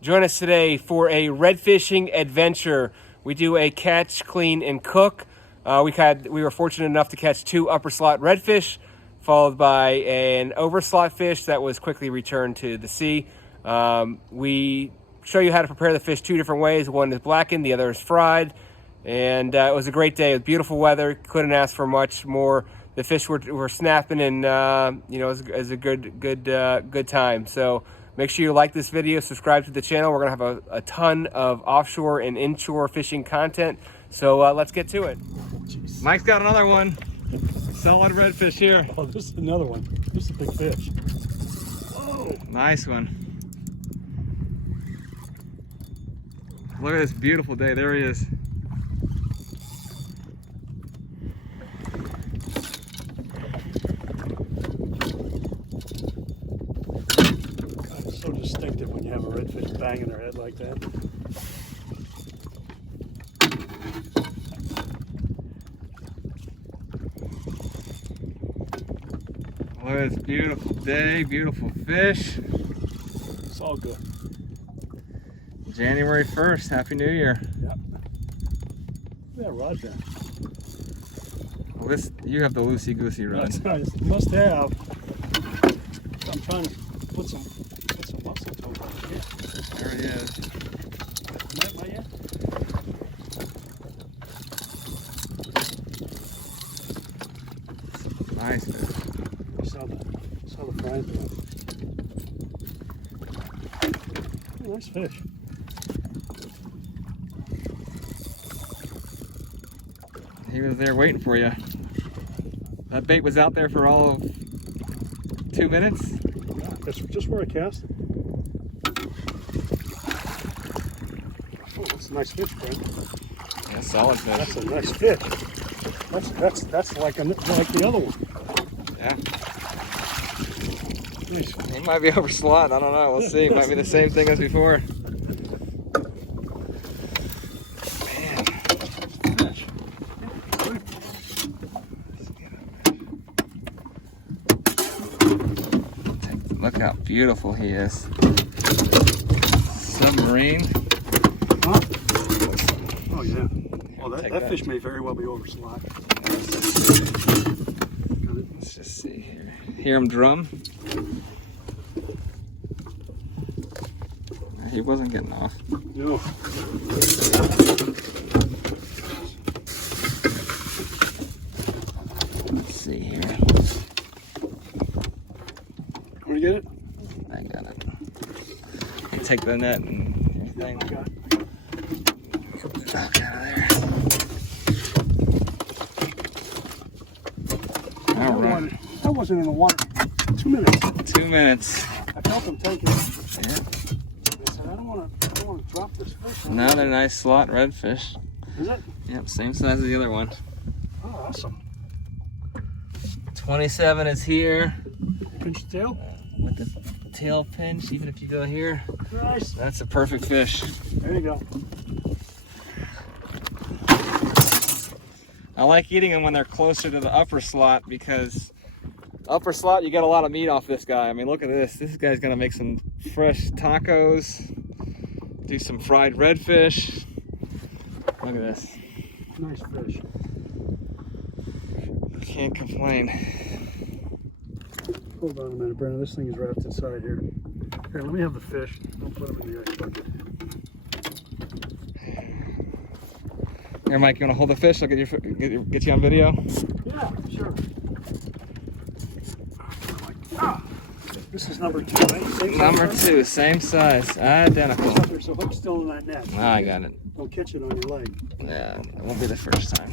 Join us today for a red fishing adventure. We do a catch, clean, and cook. We were fortunate enough to catch 2 upper slot redfish, followed by an overslot fish that was quickly returned to the sea. We show you how to prepare the fish 2 different ways. One is blackened, the other is fried. And it was a great day with beautiful weather. Couldn't ask for much more. The fish were snapping, and it was a good time. So make sure you like this video, subscribe to the channel. We're gonna have a ton of offshore and inshore fishing content. So let's get to it. Jeez. Mike's got another one. Solid redfish here. Oh, this is another one. This is a big fish. Whoa, nice one. Look at this beautiful day. There he is. God, it's so distinctive when you have a redfish banging their head like that. Look at this beautiful day, beautiful fish. It's all good. January 1st, Happy New Year. Yeah. Yeah, rod there. Well, you have the loosey-goosey rod. That's nice. Must have. I'm trying to put some muscle to it. Yeah. There he is. Not yet? Nice fish. I saw the fries there. Oh, nice fish. He was there waiting for you. That bait was out there for all of 2 minutes. That's just where I cast it. Oh, that's a nice fish, Brent. Yeah, solid fish. That's a nice fish. That's like the other one. Yeah. Jeez. He might be overslot. I don't know. We'll see. It might be the same thing as before. Man. Fish. Look how beautiful he is. Submarine. Huh? Oh yeah. Well, that fish may very well be overslot. Let's just see here. Hear him drum. He wasn't getting off. No. Let's see here. Want to get it? I got it. You take the net and your thing. I got it. Back out of there. All right. That wasn't in the water. 2 minutes. 2 minutes. I felt him take it. Yeah. I said, I don't want to drop this fish. Another nice slot redfish. Is it? Yep, same size as the other one. Oh, awesome. 27 is here. Pinch the tail. With the tail pinch, even if you go here. Nice. That's a perfect fish. There you go. I like eating them when they're closer to the upper slot, because upper slot, you get a lot of meat off this guy. I mean, look at this. This guy's gonna make some fresh tacos, do some fried redfish. Look at this. Nice fish. Can't complain. Hold on a minute, Brennan. This thing is wrapped inside here. Here, let me have the fish. Don't put them in the ice bucket. Here, Mike, you want to hold the fish? I'll get you on video. Yeah, sure. This is number 2, right? Same Number size? 2, same size, identical. There's a hook still in that net. Ah, I got it. Don't catch it on your leg. Yeah, it won't be the first time.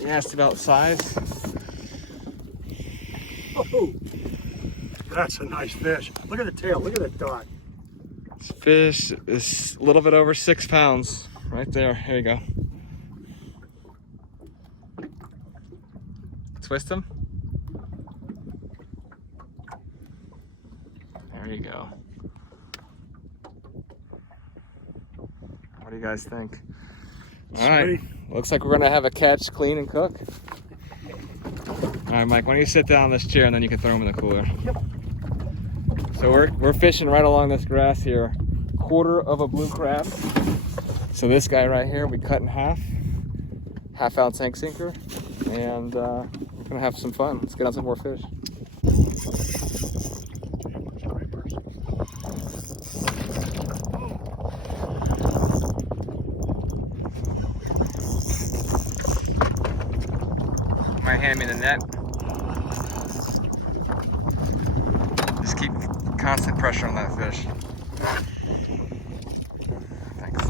You asked about size. Oh, that's a nice fish. Look at the tail. Look at that dot. This fish is a little bit over 6 pounds. Right there. Here you go. Twist him. There you go. What do you guys think? All right. Looks like we're gonna have a catch, clean, and cook. All right, Mike. Why don't you sit down on this chair and then you can throw them in the cooler. Yep. So So we're fishing right along this grass here. Quarter of a blue crab. So this guy right here, we cut in half. Half-ounce tank sinker, and we're gonna have some fun. Let's get on some more fish. My hand in the net. Just keep constant pressure on that fish. Thanks.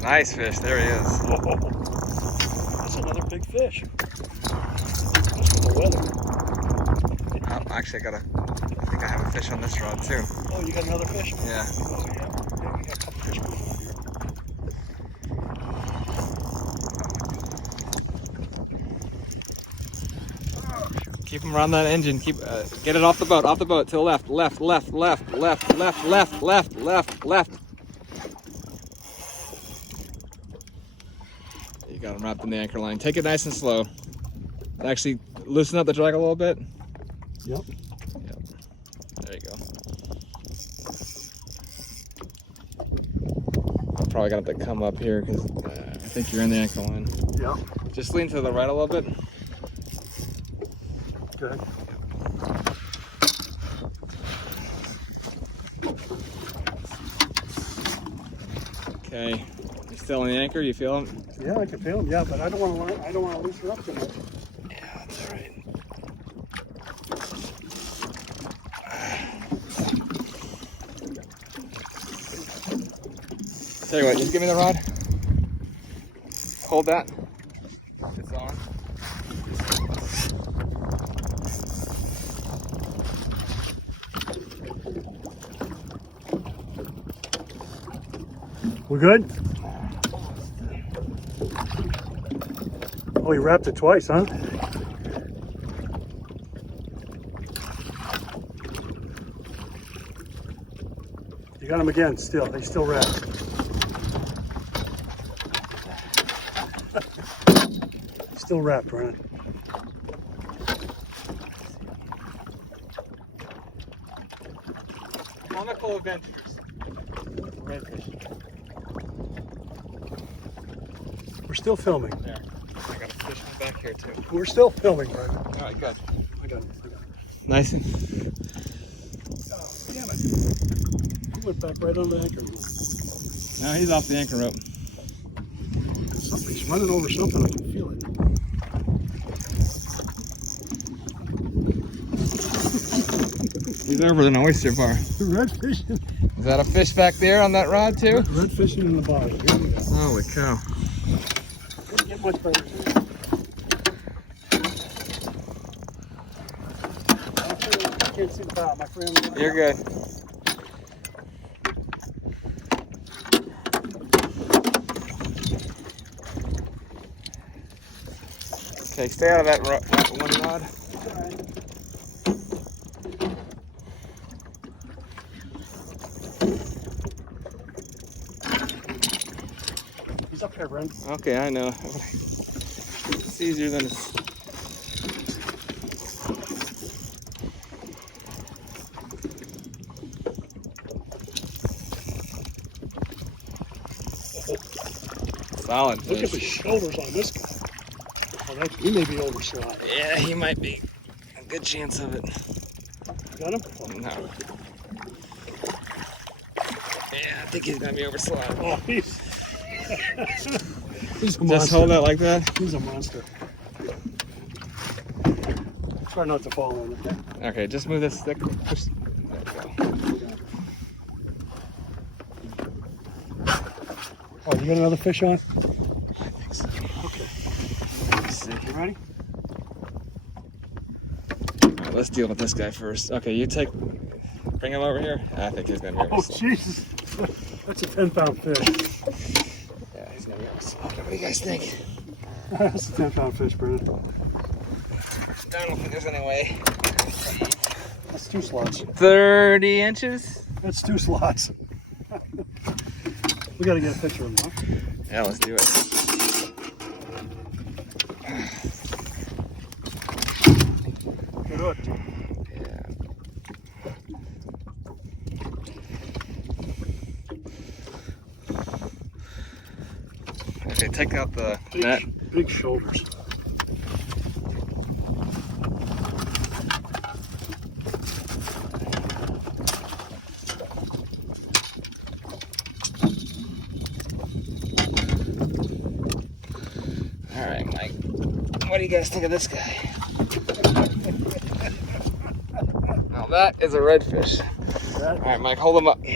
Nice fish, there he is. Oh, that's another big fish. Just for the weather. Oh, actually, I think I have a fish on this rod too. Oh, you got another fish? Yeah. Oh, yeah. Yeah, we got a couple fish going on here. Keep him around that engine. Keep get it off the boat. To the left, left, left, left, left, left, left, left, left, left. You got him wrapped in the anchor line. Take it nice and slow. Actually, loosen up the drag a little bit. Yep. Yep. There you go. I'm probably gonna have to come up here because I think you're in the anchor line. Yep. Just lean to the right a little bit. Okay. Okay. You still in the anchor? You feel him? Yeah, I can feel him. Yeah, but I don't want to loosen up too much. Yeah, that's all right. Tell you what, just give me the rod. Hold that. It's on. We're good? Oh, you wrapped it twice, huh? You got him again, still. He's still wrapped. Still wrapped, Brennan. Comical Adventures. Redfish. We're still filming. There. I got a fish in the back here too. We're still filming, Brennan. All right, good. I got it. Nice and. Oh, damn it. He went back right on the anchor. Now he's off the anchor rope. Something's running over something. I can feel it. He's over an oyster bar. Redfishing. Is that a fish back there on that rod too? Redfishing in the bottom. Here we go. Holy cow. Couldn't get much better. I can't see the bow, my friend. You're good. Okay, stay out of that one rod. He's up here, Brent. Okay, I know. It's easier than it's... Solid fish. Look at the shoulders on this guy. Oh, he may be overslot. Yeah, he might be. A good chance of it. Got him? No. Yeah, I think he's gonna be overslot. Oh, he's a monster. Just hold that like that. He's a monster. Try not to fall in, okay? Okay, just move this stick. Push. There you go. Oh, you got another fish on? I think so. Okay. Let's see. You ready? All right, let's deal with this guy first. Okay, you take. Bring him over here. I think he's gonna be Oh, overslot. Jesus. That's a 10-pound fish. Yeah, he's gonna be overslot. What do you guys think? That's a 10-pound fish, Brennan. I don't think there's any way. That's 2 slots. 30 inches? That's 2 slots. We gotta get a picture of him, huh? Yeah, let's do it. Good hook. Yeah. Okay, take out the net. Big shoulders. All right, Mike. What do you guys think of this guy? Now that is a redfish. All right, Mike, hold him up. Get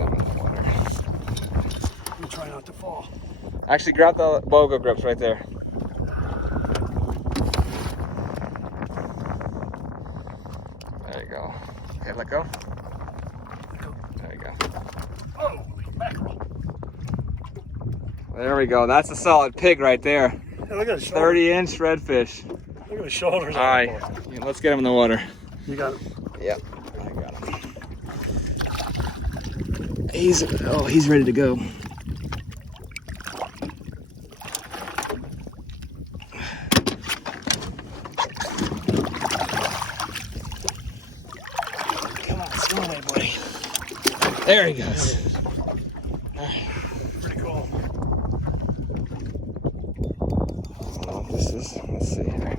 him in the water. I'm trying not to fall. Actually, grab the BOGO grips right there. There you go. Okay, let go. There you go. Oh, mackerel. There we go. That's a solid pig right there. Hey, look at his shoulders. 30-inch redfish. Look at his shoulders. All right, yeah, let's get him in the water. You got it. Yep, I got him. He's ready to go. Come on, swim away, buddy. There he goes. Pretty cool. This is, let's see here.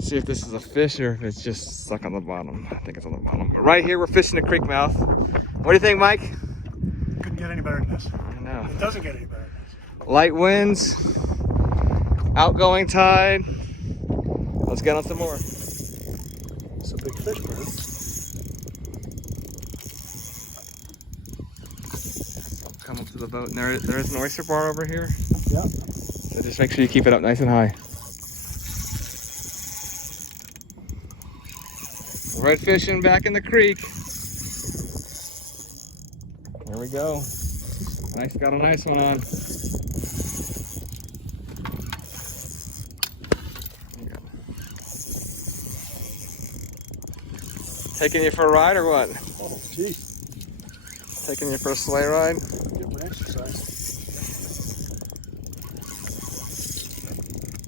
See if this is a fish or if it's just stuck on the bottom. I think it's on the bottom. Right here, we're fishing the creek mouth. What do you think, Mike? Couldn't get any better than this. I know. It doesn't get any better than this. Light winds, outgoing tide. Let's get on some more. It's a big fish, bro. Come up to the boat, and there is an oyster bar over here. Yeah. So just make sure you keep it up nice and high. Red fishing back in the creek. There we go. Nice, got a nice one on. There you go. Taking you for a ride or what? Oh, geez. Taking you for a sleigh ride? Get my exercise.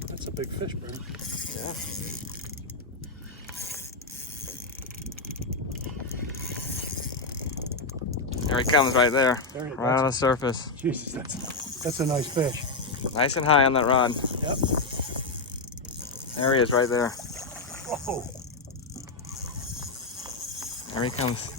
That's a big fish, bro. Yeah. There he comes right there. Right on the surface. Jesus, that's a nice fish. Nice and high on that rod. Yep. There he is right there. Oh, There he comes.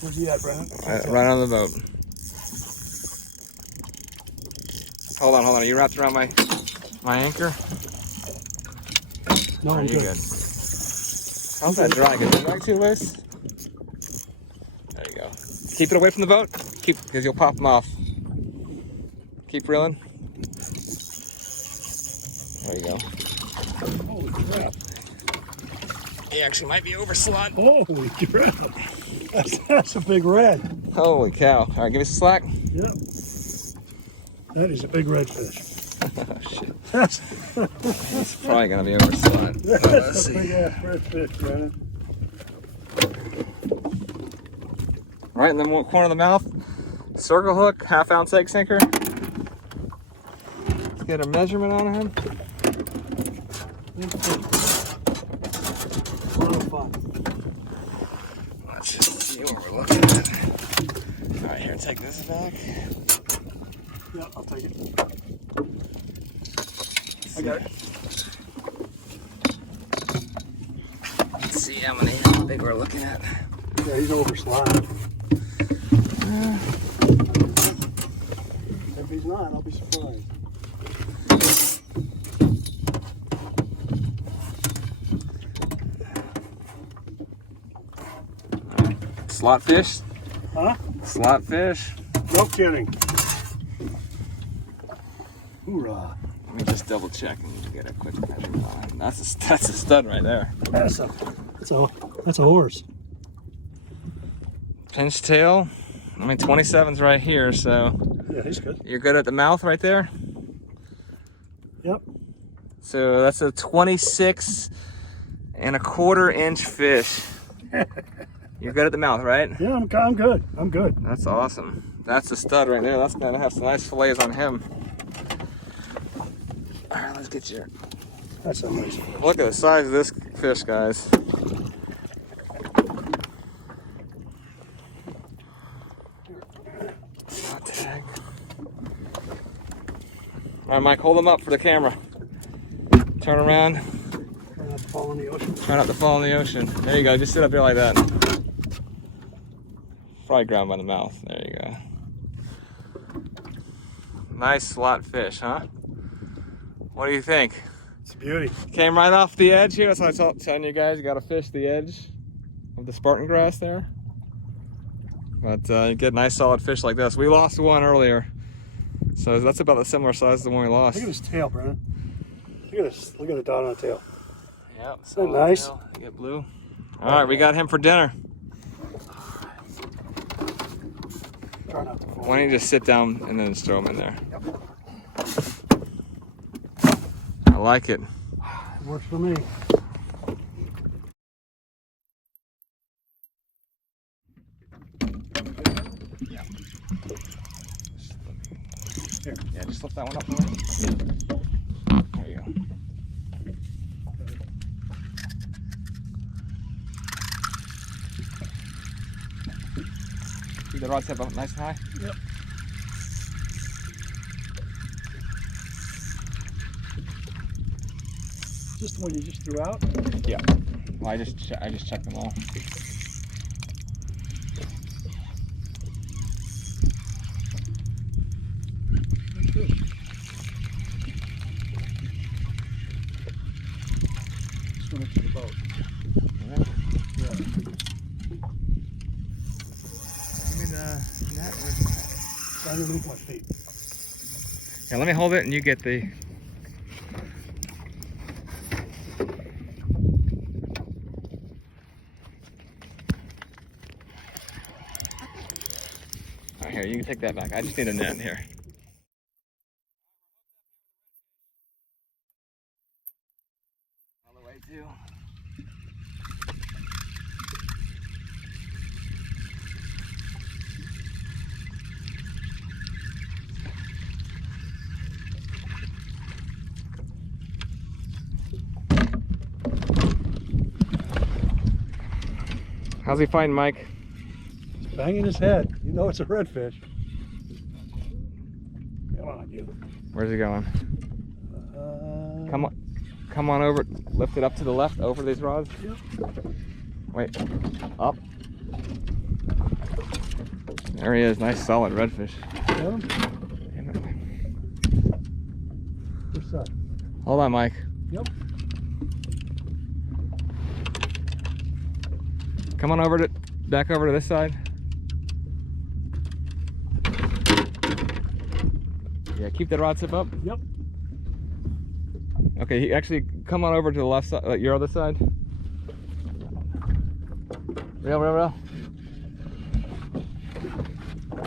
where's he at, Brennan? Right on the boat. Hold on. You wrapped around my anchor? No, Are I'm you good. good? How's that dry? Is it back too loose? There you go. Keep it away from the boat. Because you'll pop them off. Keep reeling. There you go. Holy crap. He actually might be overslot. Holy crap. That's a big red. Holy cow. All right, give us a slack. Yep. That is a big redfish. Oh, shit. That's It's probably going to be overslot. Let's a big see. ass redfish, Brennan. Right in the corner of the mouth. Circle hook, 1/2 ounce egg sinker. Let's get a measurement on him. 105. Let's just see what we're looking at. All right, here, take this back. Yeah, I'll take it. I got it. Let's see how big we're looking at. Yeah, he's overslide. If he's not, I'll be surprised. Slot fish? Huh? Slot fish. No kidding. Hoorah. Let me just double check and get a quick measurement on him. That's a stud right there. That's a horse. Pinch tail. I mean, 27's right here, so Yeah, he's good. you're good at the mouth right there. Yep. So that's a 26 1/4 inch fish. You're good at the mouth, right? Yeah, I'm good. I'm good. That's awesome. That's a stud right there. That's gonna have some nice fillets on him. All right, let's get you. That's a nice fish. Look at the size of this fish, guys. Tag. All right, Mike, hold them up for the camera. Turn around. Try not to fall in the ocean. Try not to fall in the ocean. There you go. Just sit up there like that. Probably grab by the mouth. There you go. Nice slot fish, huh? What do you think? It's a beauty. Came right off the edge here. That's what I was telling you guys. You got to fish the edge of the Spartan grass there. But you get nice solid fish like this. We lost one earlier. So that's about the similar size as the one we lost. Look at his tail, Brennan. Look at this. Look at the dot on the tail. Yep. Isn't that nice? Tail. You get blue. All right, we got him for dinner. Try not to fall. Why don't you just sit down and then just throw him in there? Yep. I like it. It works for me. Here. Yeah, just flip that one up for me. There you go. See the rod tip up nice and high? Yep. Is this the one you just threw out? Yeah. Well, I just checked them all. Swim to the boat. All right. Yeah. Give me the net. It's underneath my feet. Yeah, let me hold it and you get the. All right, here, you can take that back. I just need a net here. All the way to. How's he fighting, Mike? He's banging his head. You know it's a redfish. Come on, you. Where's he going? Come on over. Lift it up to the left over these rods. Yep. Wait, up. There he is. Nice solid redfish. Got him? Damn it. Which side? Hold on, Mike. Yep. Come on over to back over to this side. Yeah, keep the rod tip up. Yep. Okay, actually come on over to the left side, your other side. Reel.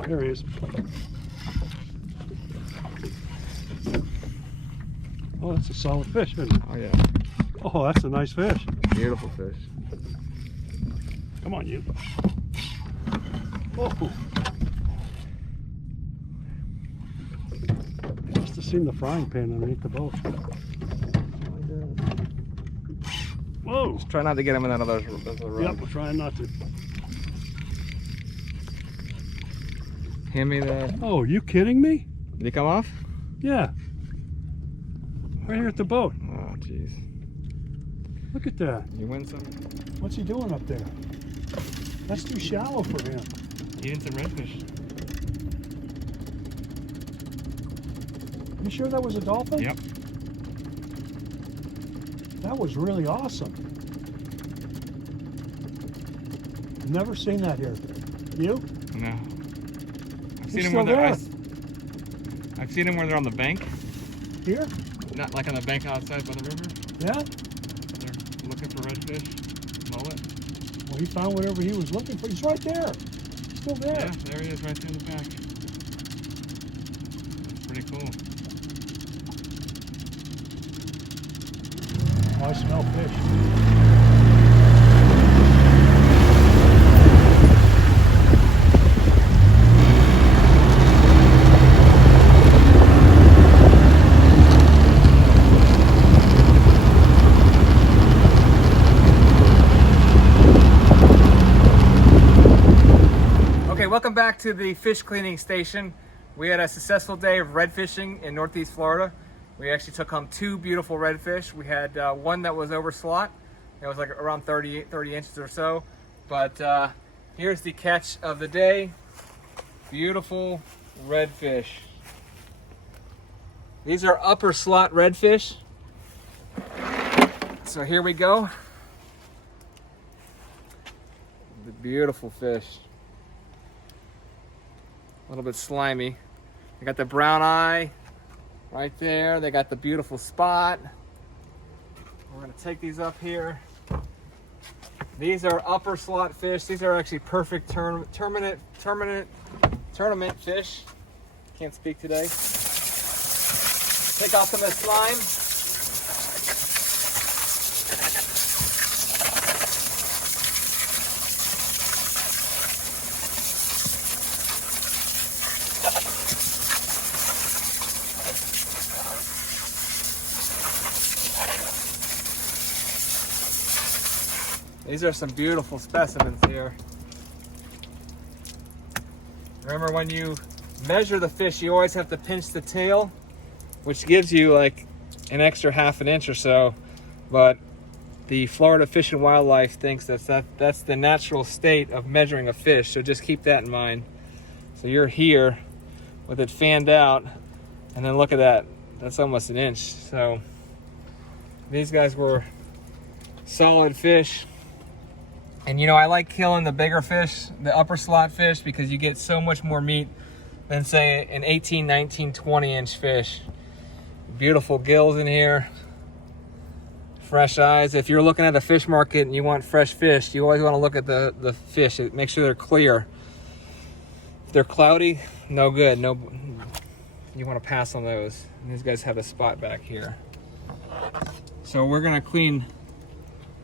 There he is. Oh, that's a solid fish, isn't it? Oh yeah, Oh, that's a nice fish. beautiful fish. Come on, you. Oh. I must have seen the frying pan underneath the boat. Whoa. Just try not to get him in that other rod. Yep, we're trying not to. Hand me the. Oh, you kidding me? Did he come off? Yeah. Right here at the boat. Oh jeez. Look at that. You win some. What's he doing up there? That's too shallow for him. Eating some redfish. You sure that was a dolphin? Yep. That was really awesome. Never seen that here. You? No. I've He's seen him still when they're. there. I've seen him when they're on the bank. Here? Not like on the bank outside by the river. Yeah? They're looking for redfish, mullet. Well, he found whatever he was looking for. He's right there. Still there. Yeah, there he is right there in the back. That's pretty cool. Oh, I smell fish. Welcome back to the fish cleaning station. We had a successful day of red fishing in Northeast Florida. We actually took home 2 beautiful redfish. We had one that was over slot. It was like around 30 inches or so. But here's the catch of the day. Beautiful redfish. These are upper slot redfish. So here we go. The beautiful fish. A little bit slimy. They got the brown eye right there. They got the beautiful spot. We're gonna take these up here. These are upper slot fish. These are actually perfect tournament fish. Can't speak today. Take off some of the slime. These are some beautiful specimens here. Remember, when you measure the fish, you always have to pinch the tail, which gives you like an extra ½ an inch or so. But the Florida Fish and Wildlife thinks that's the natural state of measuring a fish. So just keep that in mind. So you're here with it fanned out, and then look at that. That's almost an inch. So these guys were solid fish. And you know, I like killing the bigger fish, the upper slot fish, because you get so much more meat than say an 18, 19, 20 inch fish. Beautiful gills in here. Fresh eyes. If you're looking at a fish market and you want fresh fish, you always want to look at the fish. Make sure they're clear. If they're cloudy, no good. No, you want to pass on those. And these guys have a spot back here. So we're gonna clean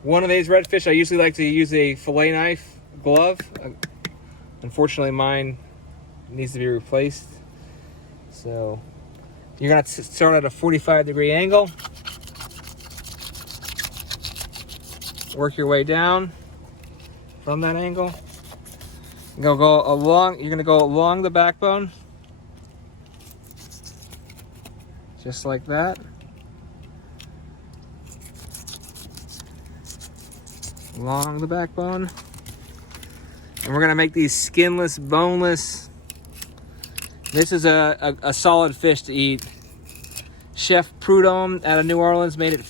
one of these redfish. I usually like to use a fillet knife glove. Unfortunately, mine needs to be replaced. So you're gonna start at a 45-degree angle. Work your way down from that angle. You're gonna go along the backbone. Just like that. Along the backbone. And we're gonna make these skinless, boneless. This is a solid fish to eat. Chef Prudhomme out of New Orleans made it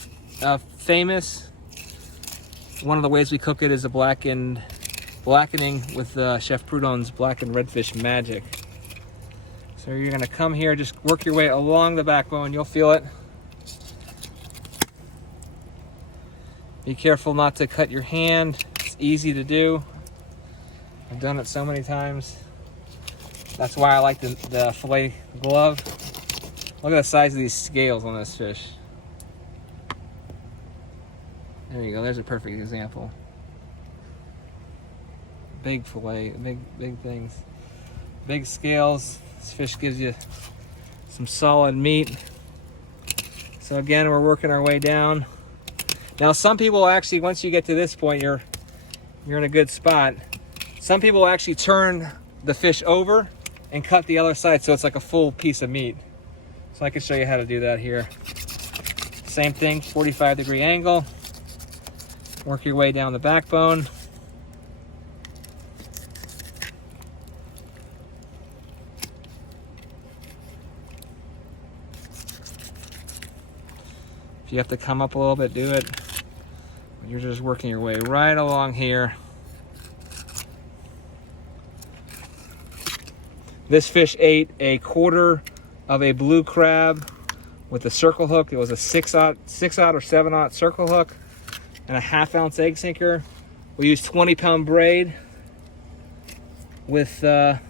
famous. One of the ways we cook it is a blackening with Chef Prudhomme's blackened redfish magic. So you're gonna come here, just work your way along the backbone. You'll feel it. Be careful not to cut your hand. It's easy to do. I've done it so many times. That's why I like the fillet glove. Look at the size of these scales on this fish. There you go, there's a perfect example. Big fillet, big things. Big scales. This fish gives you some solid meat. So again, we're working our way down. Now, some people actually, once you get to this point, you're in a good spot. Some people actually turn the fish over and cut the other side so it's like a full piece of meat. So I can show you how to do that here. Same thing, 45-degree angle. Work your way down the backbone. If you have to come up a little bit, do it. You're just working your way right along here. This fish ate a quarter of a blue crab with a circle hook. It was a 6/0 or 7/0 circle hook and a ½ ounce egg sinker. We used 20-pound braid with a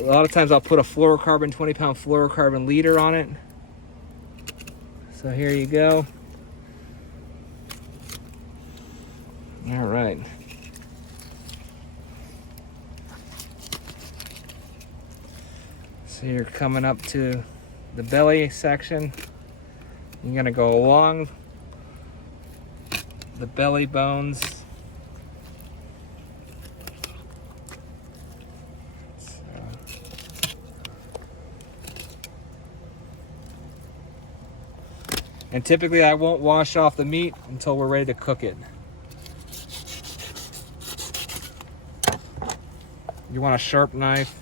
lot of times I'll put a fluorocarbon, 20-pound fluorocarbon leader on it. So here you go. All right. So you're coming up to the belly section. You're gonna go along the belly bones. And typically I won't wash off the meat until we're ready to cook it. You want a sharp knife.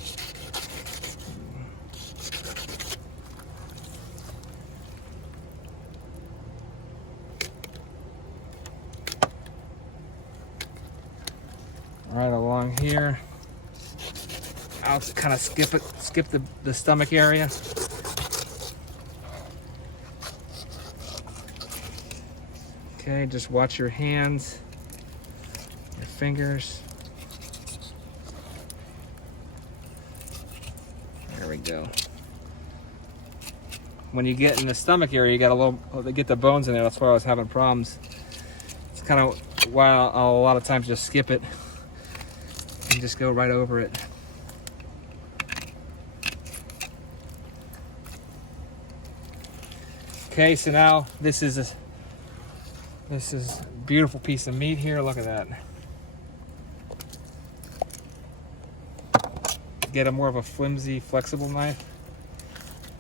Right along here. I'll kind of skip the stomach area. Okay, just watch your hands, your fingers. There we go. When you get in the stomach area, you got to get the bones in there. That's why I was having problems. It's kind of why I'll a lot of times just skip it and just go right over it. Okay, so now this is a beautiful piece of meat here. Look at that. Get a more of a flimsy, flexible knife.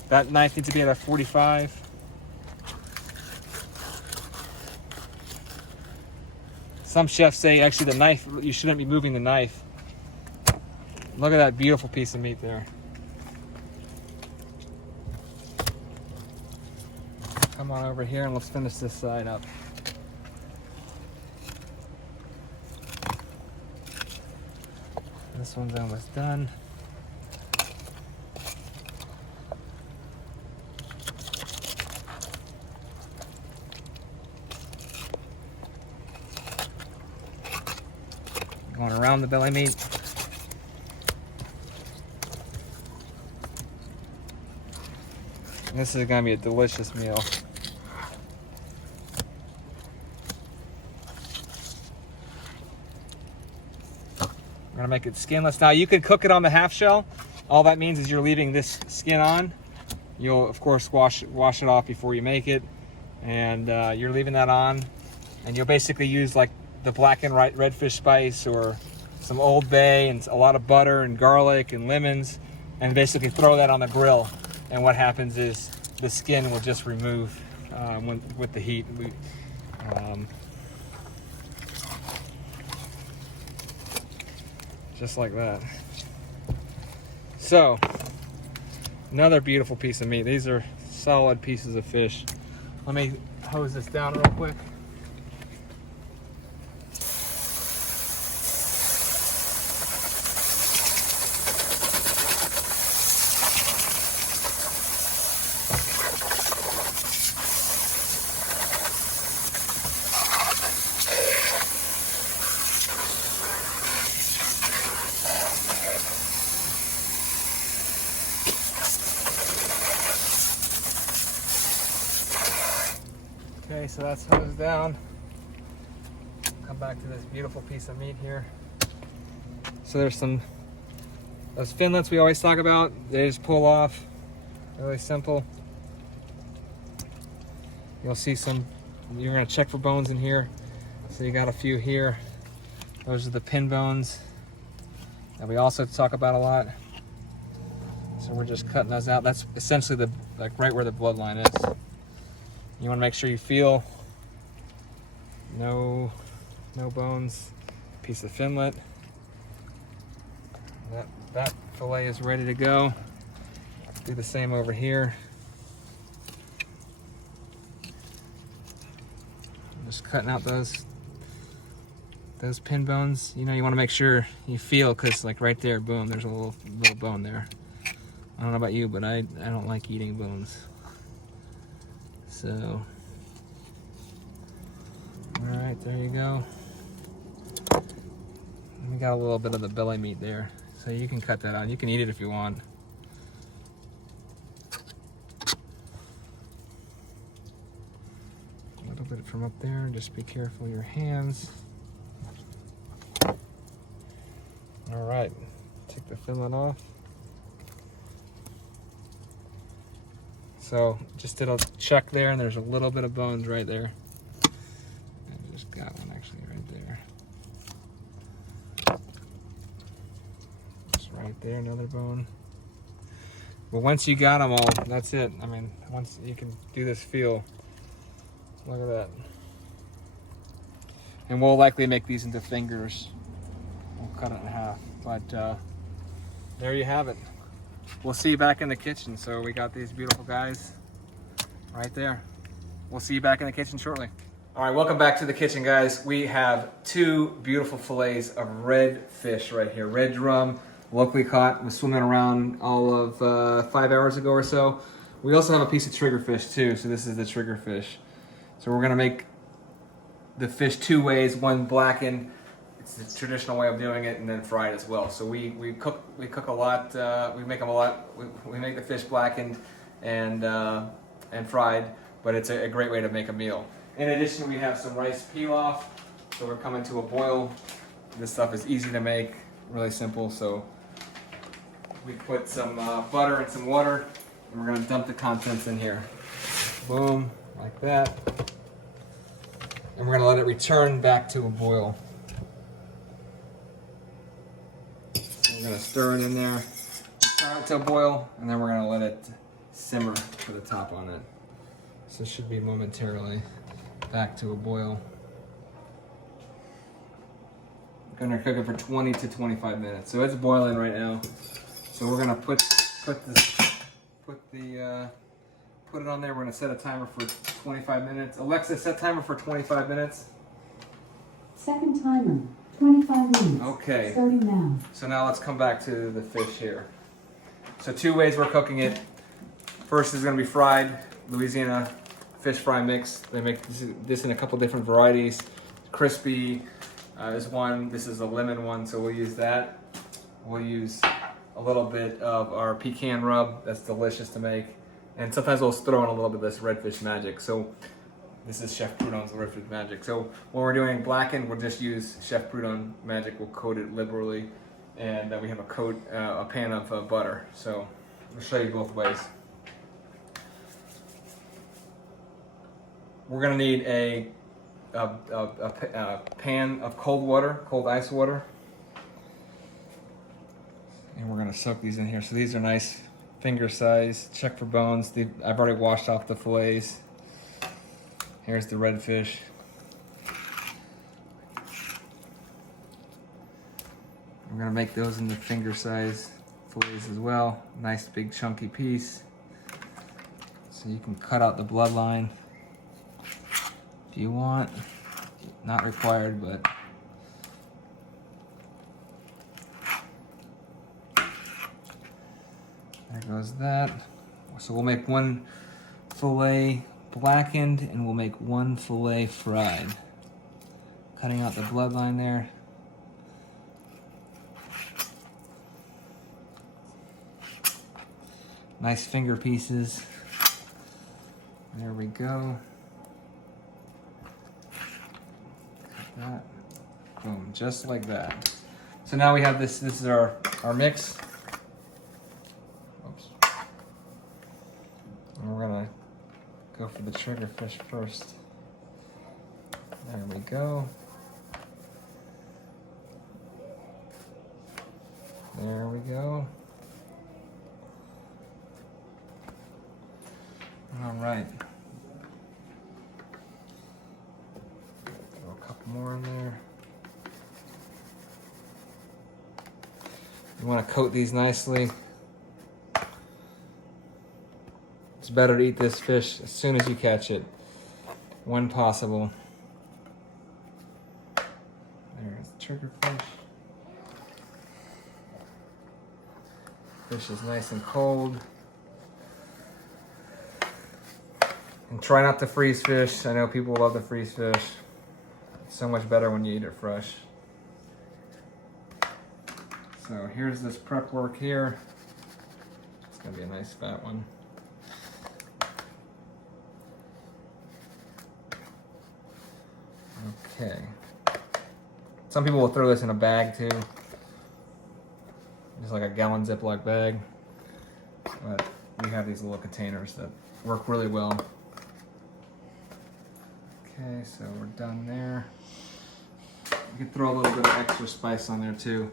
That knife needs to be at a 45. Some chefs say actually the knife, you shouldn't be moving the knife. Look at that beautiful piece of meat there. Come on over here and let's finish this side up. This one's almost done. Going around the belly meat. This is gonna be a delicious meal. We're gonna make it skinless. Now you can cook it on the half shell. All that means is you're leaving this skin on. You'll of course wash it off before you make it, and you're leaving that on. And you'll basically use like the blackened redfish spice or some Old Bay and a lot of butter and garlic and lemons, and basically throw that on the grill. And what happens is the skin will just remove with the heat. Just like that. So, another beautiful piece of meat. These are solid pieces of fish. Let me hose this down real quick. Okay, so that's hosed down. Come back to this beautiful piece of meat here. So there's those finlets we always talk about. They just pull off, really simple. You'll see you're gonna check for bones in here. So you got a few here. Those are the pin bones that we also talk about a lot. So we're just cutting those out. That's essentially like right where the bloodline is. You want to make sure you feel no bones. Piece of finlet. That fillet is ready to go. Do the same over here. I'm just cutting out those pin bones. You know, you want to make sure you feel, because like right there, boom, there's a little bone there. I don't know about you, but I don't like eating bones. So, all right, there you go. We got a little bit of the belly meat there, so you can cut that out. You can eat it if you want. A little bit from up there, just be careful of your hands. All right, take the fillet off. So just did a check there, and there's a little bit of bones right there. I just got one actually right there. Just right there, another bone. But once you got them all, that's it. I mean, once you can do this feel, Look at that. And we'll likely make these into fingers. We'll cut it in half. But there you have it. We'll see you back in the kitchen. So we got these beautiful guys right there. We'll see you back in the kitchen shortly. All right, welcome back to the kitchen, guys. We have two beautiful fillets of red fish right here. Red drum, locally caught, was swimming around all of 5 hours ago or so. We also have a piece of triggerfish too, so this is the triggerfish. So we're gonna make the fish two ways, one blackened, it's the traditional way of doing it, and then fried as well. So we cook a lot, we make them a lot, we make the fish blackened and fried, but it's a great way to make a meal. In addition, we have some rice pilaf, so we're coming to a boil. This stuff is easy to make, really simple, so we put some butter and some water, and we're gonna dump the contents in here. Boom, like that. And we're gonna let it return back to a boil. We're gonna stir it in there, turn it to a boil, and then we're gonna let it simmer for the top on it. So it should be momentarily back to a boil. I'm gonna cook it for 20 to 25 minutes. So it's boiling right now. So we're gonna put it on there. We're gonna set a timer for 25 minutes. Alexa, set timer for 25 minutes. Second timer, 25 minutes. Okay. Starting now. So now let's come back to the fish here. So two ways we're cooking it. First is gonna be fried, Louisiana fish fry mix. They make this in a couple different varieties. Crispy is one, this is a lemon one, so we'll use that. We'll use a little bit of our pecan rub, that's delicious to make. And sometimes we'll throw in a little bit of this Redfish magic. So this is Chef Prudhomme's Redfish magic. So when we're doing blackened, we'll just use Chef Prudhomme magic. We'll coat it liberally, and we have a pan of butter. So I'll show you both ways. We're gonna need a pan of cold water, cold ice water, and we're gonna soak these in here. So these are nice finger size. Check for bones. I've already washed off the fillets. Here's the redfish. We're gonna make those into finger size fillets as well. Nice big chunky piece. So you can cut out the bloodline if you want. Not required, but there goes that. So we'll make one fillet blackened and we'll make one fillet fried. Cutting out the bloodline there. Nice finger pieces. There we go. Cut that. Boom, just like that. So now we have this is our mix. Oops. And we're gonna go for the triggerfish first. There we go. There we go. All right. Throw a couple more in there. You want to coat these nicely. It's better to eat this fish as soon as you catch it, when possible. There's the triggerfish. Fish is nice and cold. And try not to freeze fish. I know people love to freeze fish. It's so much better when you eat it fresh. So here's this prep work here. It's gonna be a nice fat one. Okay. Some people will throw this in a bag too. Just like a gallon Ziploc bag. But we have these little containers that work really well. Okay, so we're done there. You can throw a little bit of extra spice on there too.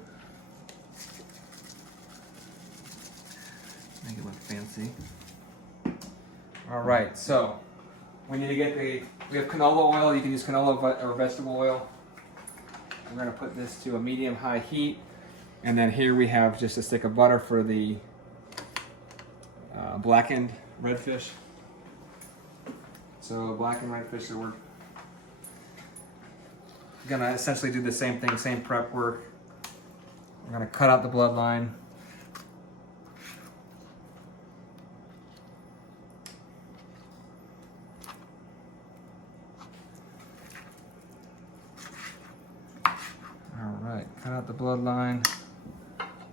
Make it look fancy. All right, so we need to get we have canola oil. You can use canola or vegetable oil. We're going to put this to a medium-high heat. And then here we have just a stick of butter for the blackened redfish. So blackened redfish, so we're gonna essentially do the same thing, same prep work. We're gonna cut out the bloodline. All right, cut out the bloodline.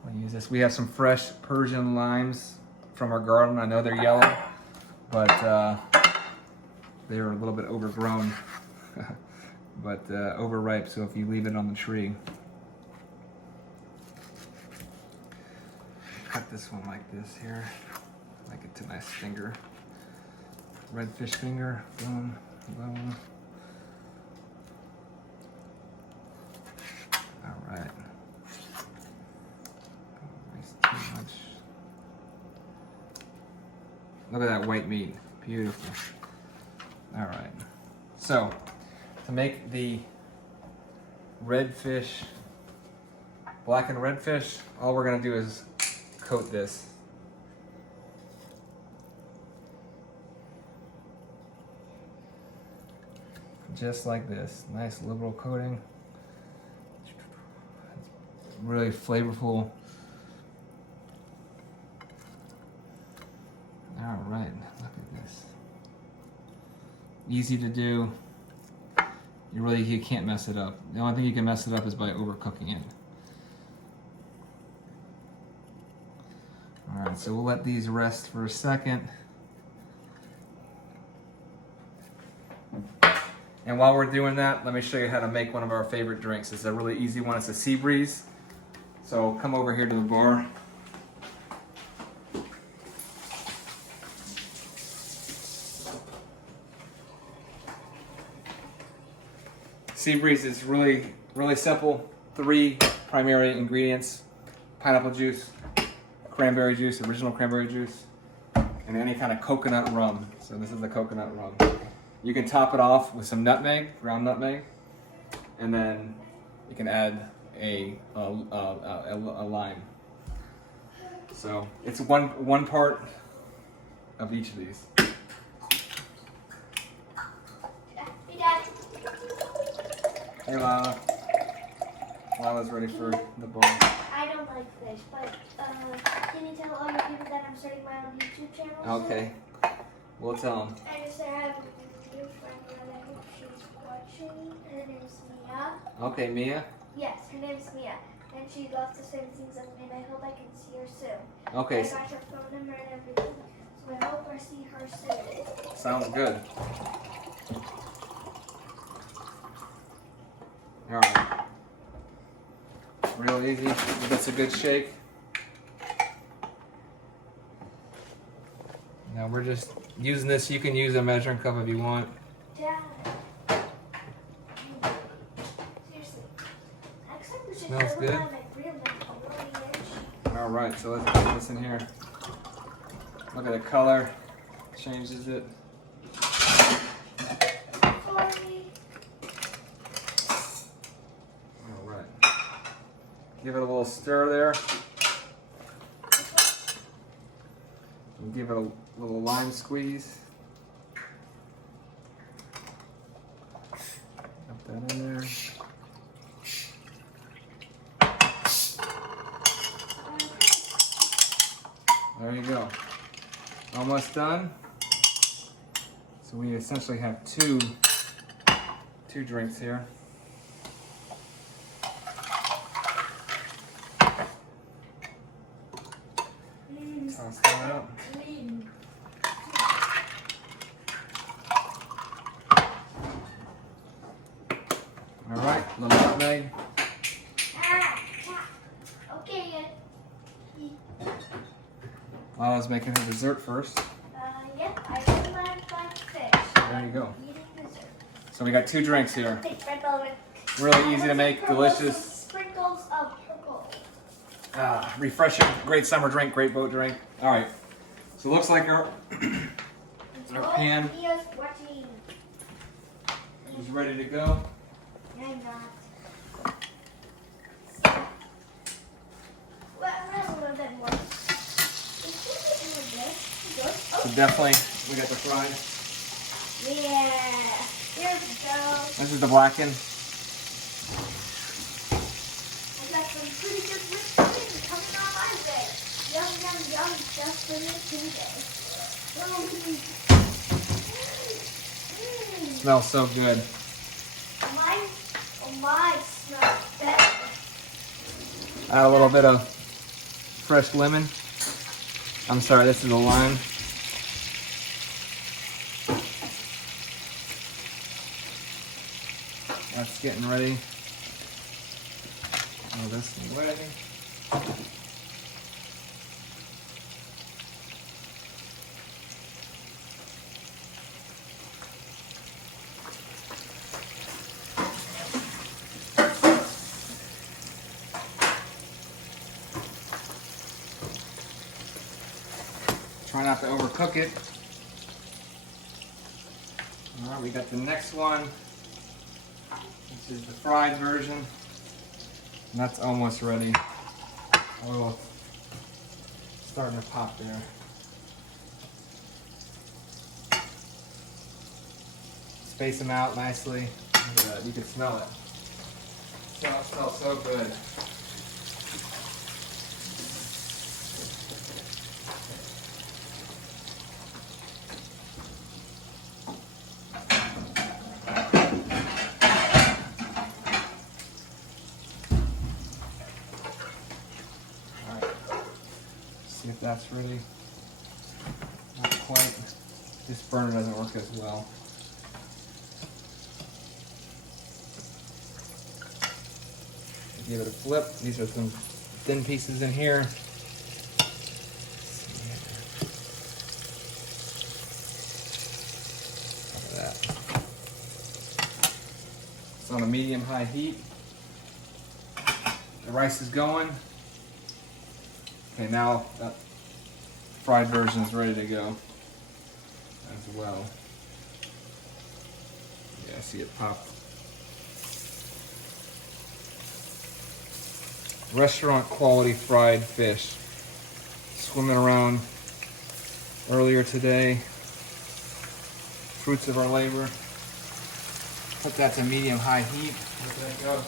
We'll use this. We have some fresh Persian limes from our garden. I know they're yellow, but they're a little bit overgrown, but overripe. So if you leave it on the tree, cut this one like this here, make it to a nice finger, redfish finger. Boom, boom. All right. Too much. Look at that white meat, beautiful. All right, so to make the redfish, blackened redfish, all we're gonna do is coat this. Just like this, nice liberal coating. It's really flavorful. All right, look at this. Easy to do. You can't mess it up. The only thing you can mess it up is by overcooking it. All right, so we'll let these rest for a second. And while we're doing that, let me show you how to make one of our favorite drinks. It's a really easy one. It's a sea breeze. So come over here to the bar. Sea breeze is really simple. 3 primary ingredients: pineapple juice, cranberry juice, original cranberry juice, and any kind of coconut rum. So this is the coconut rum. You can top it off with some nutmeg, ground nutmeg, and then you can add a lime. So it's one part of each of these. Hey Lila. Lila's ready for the bowl. I don't like fish, but can you tell all your people that I'm starting my own YouTube channel? Okay. We'll tell them. I just have a new friend that I hope she's watching. Her name's Mia. Okay, Mia. Yes, her name's Mia. And she loves the same things as me, and I hope I can see her soon. Okay. I got her phone number and everything, so I hope I see her soon. Sounds good. All right. Real easy. That's a good shake. Now we're just using this. You can use a measuring cup if you want. Dad. Seriously. Next time we should Smells go good. on like real macaroni. All right, so let's put this in here. Look at the color. Changes it. All right. Give it a little stir there. And give it a little lime squeeze. Put that in there. There you go. Almost done. So we essentially have two drinks here. Toss that up. All right, little nutmeg. Okay. Lila's making her dessert first. Yep, I really like fish. There you go. Eating dessert. So we got 2 drinks here. Take red velvet. Really easy to make, delicious. Sprinkles of purple. Refreshing, great summer drink, great boat drink. All right, so it looks like our in our pan. Video's watching. He's ready to go. I'm not. Well, I'm a little bit more. It's a little bit. Good. So definitely, we got the fries. Yeah. Here we go. This is the blackened. I got some pretty good whipped cream coming on my way. Yum, yum, yum, just for me today. Smells so good. Mine smells better. Add a little bit of fresh lemon. I'm sorry, this is a lime. That's getting ready. Oh, this is ready. Try not to overcook it. All right, we got the next one. This is the fried version. And that's almost ready. Oh, starting to pop there. Space them out nicely. Look at that, you can smell it. It smells so good. See if that's ready. Not quite. This burner doesn't work as well. Give it a flip. These are some thin pieces in here. Look at that. It's on a medium-high heat. The rice is going. Okay, now that fried version is ready to go as well. Yeah, I see it pop. Restaurant quality fried fish. Swimming around earlier today. Fruits of our labor. Put that to medium-high heat. Let that go.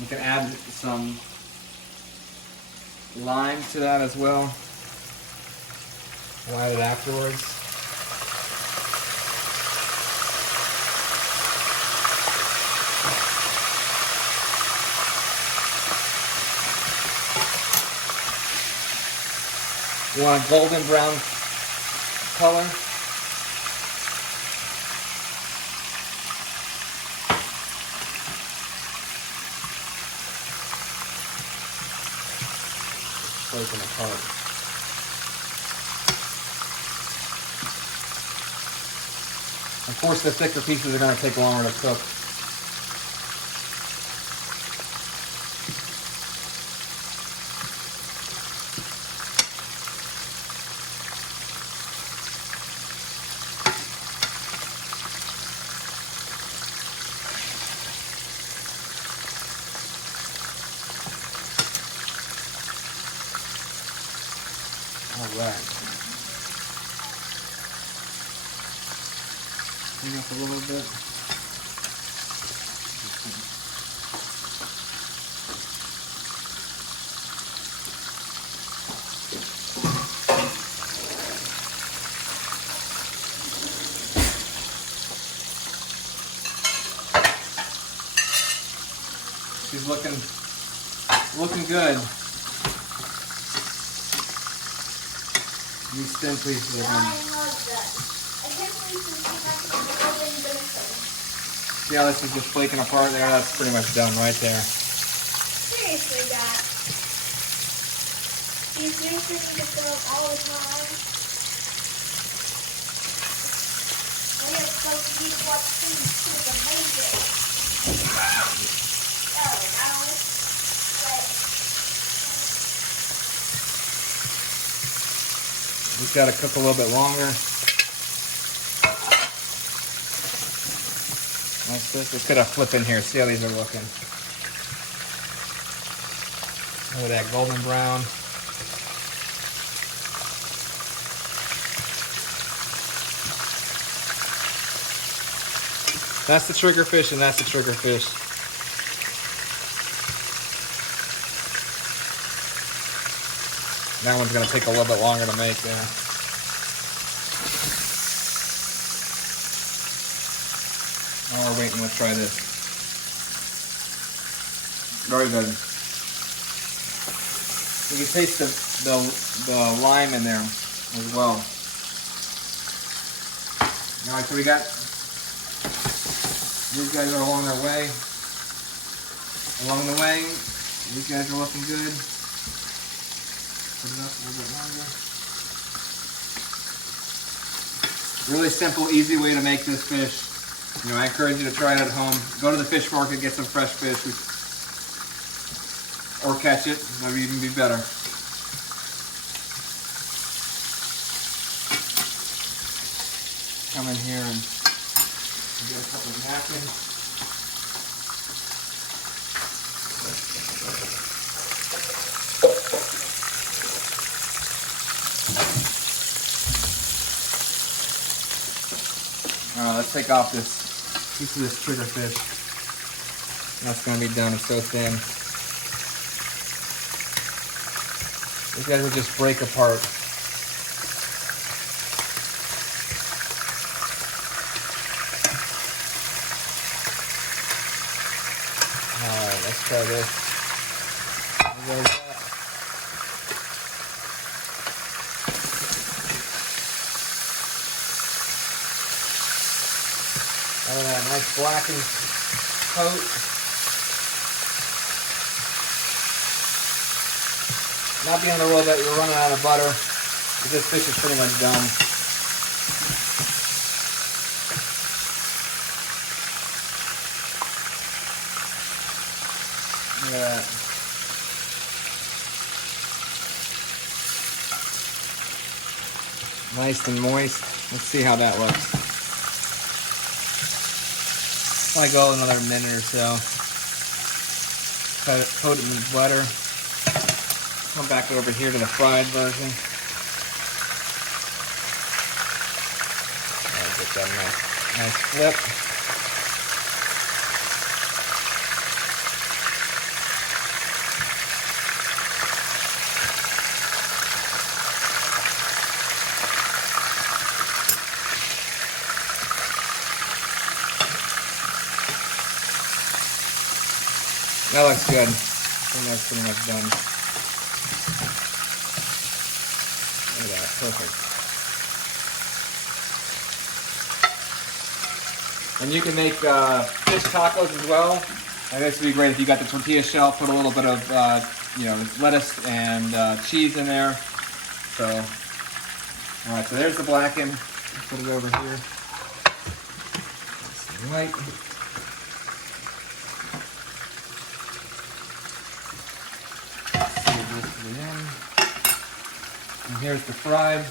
We can add some lime to that as well. We'll add it afterwards. You want a golden brown color. Breaking apart. Of course, the thicker pieces are going to take longer to cook. All right. Clean up a little bit. She's looking good. These thin pieces are I going. love that. I can't believe this is actually open benefit. See how this is just flaking apart there? That's pretty much done right there. Seriously, Dad. Do you seriously need to fill up all the time? I have Don't forget to watch things. It's amazing. Oh, now We've got to cook a little bit longer. Let's get a flip in here, see how these are looking. Look at that golden brown. That's the trigger fish and that's the trigger fish. That one's gonna take a little bit longer to make there. Oh, we're waiting, let's try this. Very good. You can taste the lime in there as well. All right, so we got, these guys are along their way. Along the way, these guys are looking good. Put it up a little bit longer. Really simple, easy way to make this fish. You know, I encourage you to try it at home. Go to the fish market, get some fresh fish, or catch it. That would even be better. Come in here and get a couple of napkins. Let's take off this piece of this trigger fish. That's going to be done. It's so thin. These guys will just break apart. Alright, let's try this. There we go. Oh, that nice blackened coat. Not the end of the world that you're running out of butter, because this fish is pretty much done. Look at that. Nice and moist. Let's see how that looks. I go another minute or so. Coat it in butter. Come back over here to the fried version. I'll get that nice flip. That looks good. I think that's pretty much done. Look at that, perfect. And you can make fish tacos as well. And this would be great if you got the tortilla shell, put a little bit of you know, lettuce and cheese in there. So, all right, so there's the blackened. Put it over here. Some white. And here's the fried.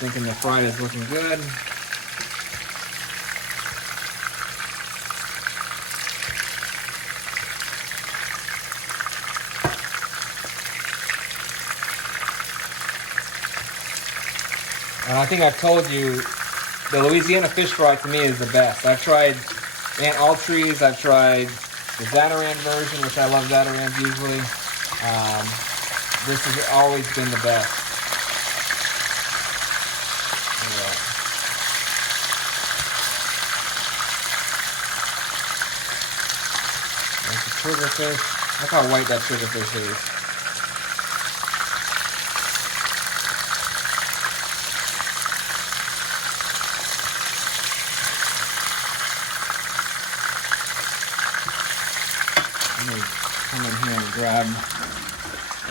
Thinking the fried is looking good. And I think I've told you, the Louisiana fish fry to me is the best. I've tried Aunt Autry's, I've tried the Zatarain version, which I love Zatarains usually. This has always been the best. Yeah. There's the trigger fish. Look how white that trigger fish is. Let me come in here and grab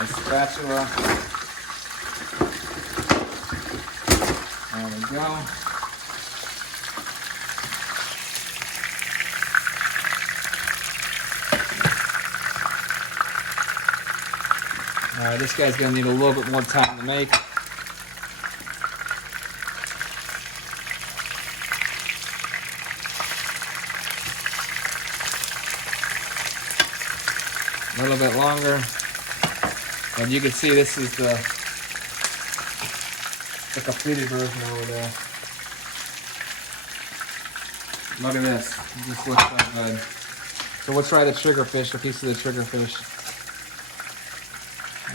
a spatula. There we go. All right, this guy's gonna need a little bit more time to make. A little bit longer. And you can see this is the completed version over there. Look at this. It just looks so good. So we'll try the triggerfish, a piece of the triggerfish.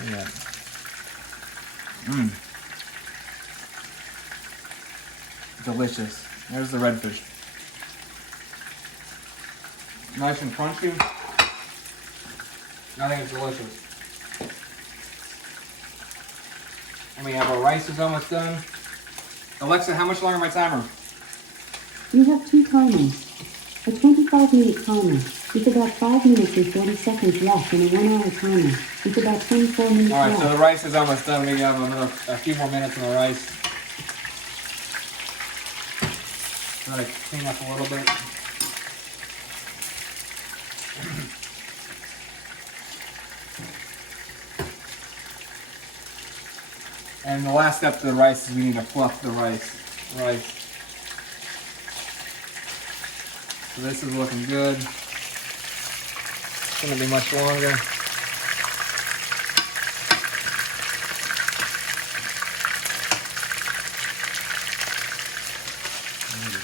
Yeah. Delicious. There's the redfish. Nice and crunchy. I think it's delicious. And we have our rice is almost done. Alexa, how much longer my timer? You have 2 timers. A 25-minute timer with about 5 minutes and 40 seconds left, and a 1-hour timer with about 24 minutes All right, left. so the rice is almost done. We have a few more minutes on the rice. Try to clean up a little bit. And the last step to the rice is we need to fluff the rice. So this is looking good. It's gonna be much longer.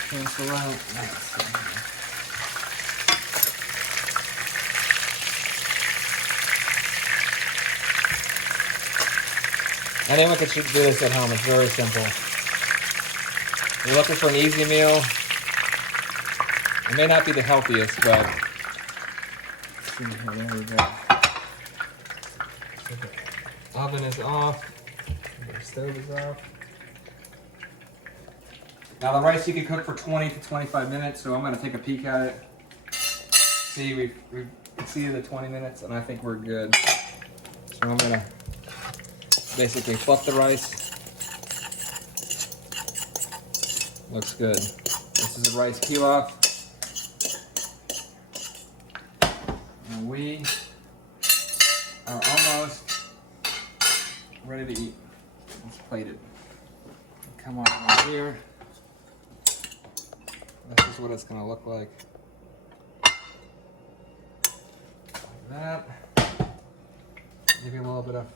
Cancel out. Anyone can do this at home. It's very simple. You're looking for an easy meal. It may not be the healthiest, but let's see here. There we go. So the oven is off. The stove is off. Now the rice you can cook for 20 to 25 minutes, so I'm going to take a peek at it. See, we've exceeded the 20 minutes, and I think we're good. So I'm going to basically fluff the rice. Looks good. This is the rice pilaf. And we are almost ready to eat. Let's plate it. Come on right here. This is what it's going to look like. Like that. Maybe a little bit of.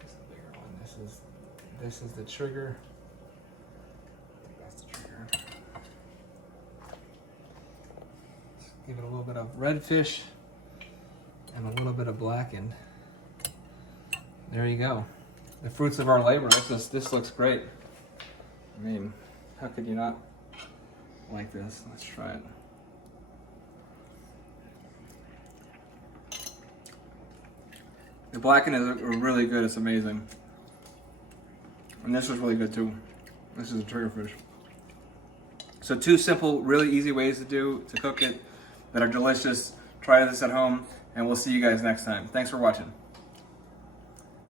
This is the bigger one. This is the trigger. I think that's the trigger. Let's give it a little bit of redfish and a little bit of blackened. There you go. The fruits of our labor. This looks great. I mean, how could you not like this? Let's try it. The blackened is really good. It's amazing. And this was really good too. This is a triggerfish. So 2 simple, really easy ways to cook it that are delicious. Try this at home, and we'll see you guys next time. Thanks for watching.